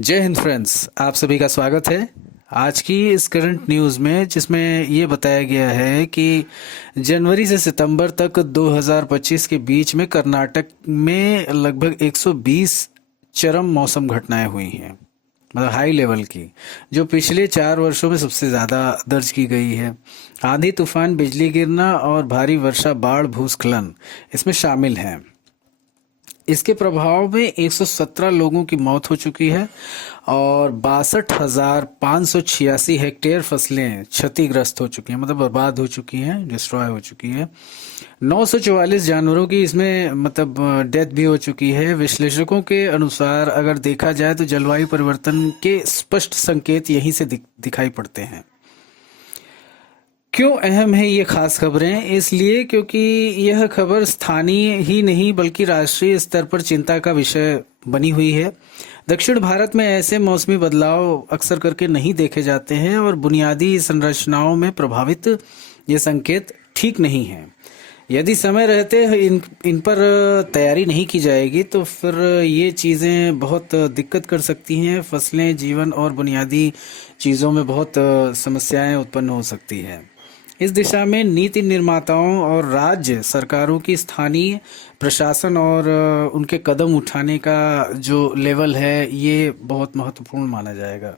जय हिंद फ्रेंड्स, आप सभी का स्वागत है आज की इस करंट न्यूज़ में, जिसमें ये बताया गया है कि जनवरी से सितंबर तक 2025 के बीच में कर्नाटक में लगभग 120 चरम मौसम घटनाएं हुई हैं, मतलब हाई लेवल की, जो पिछले 4 वर्षों में सबसे ज़्यादा दर्ज की गई है। आंधी तूफान, बिजली गिरना और भारी वर्षा, बाढ़, भूस्खलन इसमें शामिल हैं। इसके प्रभाव में 117 लोगों की मौत हो चुकी है और 62,586 हेक्टेयर फसलें क्षतिग्रस्त हो चुकी हैं, मतलब बर्बाद हो चुकी हैं, डिस्ट्रॉय हो चुकी है। 944 जानवरों की इसमें मतलब डेथ भी हो चुकी है। विश्लेषकों के अनुसार अगर देखा जाए तो जलवायु परिवर्तन के स्पष्ट संकेत यहीं से दिखाई पड़ते हैं। क्यों अहम है ये खास खबरें? इसलिए क्योंकि यह खबर स्थानीय ही नहीं बल्कि राष्ट्रीय स्तर पर चिंता का विषय बनी हुई है। दक्षिण भारत में ऐसे मौसमी बदलाव अक्सर करके नहीं देखे जाते हैं और बुनियादी संरचनाओं में प्रभावित ये संकेत ठीक नहीं हैं। यदि समय रहते इन पर तैयारी नहीं की जाएगी तो फिर ये चीज़ें बहुत दिक्कत कर सकती हैं। फसलें, जीवन और बुनियादी चीज़ों में बहुत समस्याएं उत्पन्न हो सकती हैं। इस दिशा में नीति निर्माताओं और राज्य सरकारों की, स्थानीय प्रशासन और उनके कदम उठाने का जो लेवल है, ये बहुत महत्वपूर्ण माना जाएगा।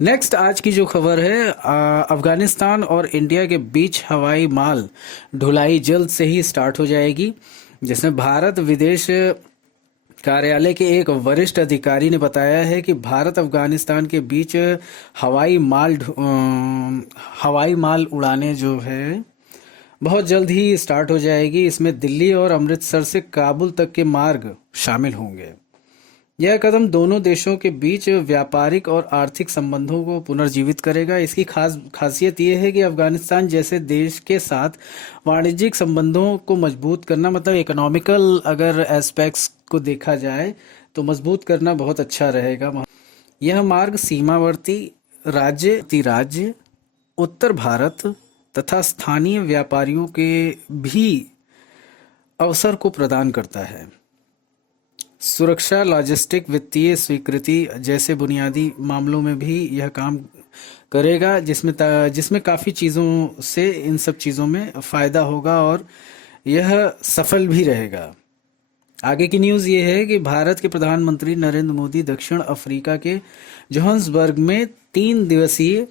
नेक्स्ट, आज की जो खबर है, अफगानिस्तान और इंडिया के बीच हवाई माल ढुलाई जल्द से ही स्टार्ट हो जाएगी, जिसमें भारत विदेश कार्यालय के एक वरिष्ठ अधिकारी ने बताया है कि भारत अफगानिस्तान के बीच हवाई माल उड़ाने जो है बहुत जल्द ही स्टार्ट हो जाएगी। इसमें दिल्ली और अमृतसर से काबुल तक के मार्ग शामिल होंगे। यह कदम दोनों देशों के बीच व्यापारिक और आर्थिक संबंधों को पुनर्जीवित करेगा। इसकी खासियत यह है कि अफगानिस्तान जैसे देश के साथ वाणिज्यिक संबंधों को मजबूत करना, मतलब इकोनॉमिकल अगर एस्पेक्ट्स को देखा जाए तो मजबूत करना बहुत अच्छा रहेगा। यह मार्ग सीमावर्ती राज्य, उत्तर भारत तथा स्थानीय व्यापारियों के भी अवसर को प्रदान करता है। सुरक्षा, लॉजिस्टिक, वित्तीय स्वीकृति जैसे बुनियादी मामलों में भी यह काम करेगा, जिसमें काफ़ी चीज़ों से, इन सब चीज़ों में फ़ायदा होगा और यह सफल भी रहेगा। आगे की न्यूज़ ये है कि भारत के प्रधानमंत्री नरेंद्र मोदी दक्षिण अफ्रीका के जोहान्सबर्ग में 3 दिवसीय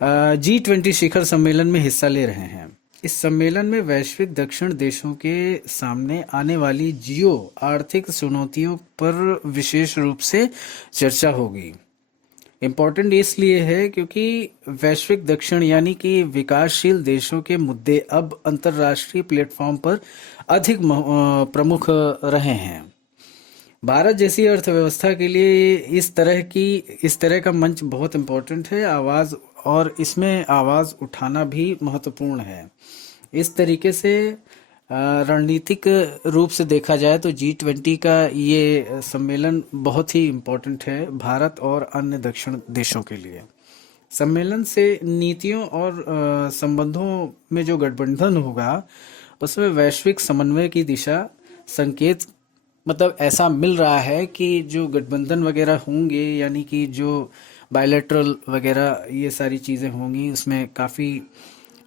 G20 शिखर सम्मेलन में हिस्सा ले रहे हैं। इस सम्मेलन में वैश्विक दक्षिण देशों के सामने आने वाली जियो आर्थिक चुनौतियों पर विशेष रूप से चर्चा होगी। इम्पोर्टेंट इसलिए है क्योंकि वैश्विक दक्षिण यानी कि विकासशील देशों के मुद्दे अब अंतर्राष्ट्रीय प्लेटफॉर्म पर अधिक प्रमुख रहे हैं। भारत जैसी अर्थव्यवस्था के लिए इस तरह का मंच बहुत इम्पोर्टेंट है। और इसमें आवाज़ उठाना भी महत्वपूर्ण है। इस तरीके से रणनीतिक रूप से देखा जाए तो G20 का ये सम्मेलन बहुत ही इम्पोर्टेंट है भारत और अन्य दक्षिण देशों के लिए। सम्मेलन से नीतियों और संबंधों में जो गठबंधन होगा उसमें वैश्विक समन्वय की दिशा संकेत, मतलब ऐसा मिल रहा है कि जो गठबंधन वगैरह होंगे, यानी कि जो बायलैटरल वगैरह ये सारी चीज़ें होंगी, उसमें काफ़ी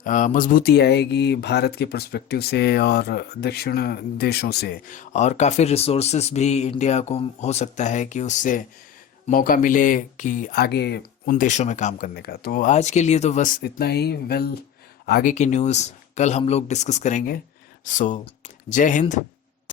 मजबूती आएगी भारत के पर्सपेक्टिव से और दक्षिण देशों से, और काफ़ी रिसोर्सेस भी इंडिया को हो सकता है कि उससे मौका मिले कि आगे उन देशों में काम करने का। तो आज के लिए तो बस इतना ही। आगे की न्यूज़ कल हम लोग डिस्कस करेंगे। सो जय हिंद।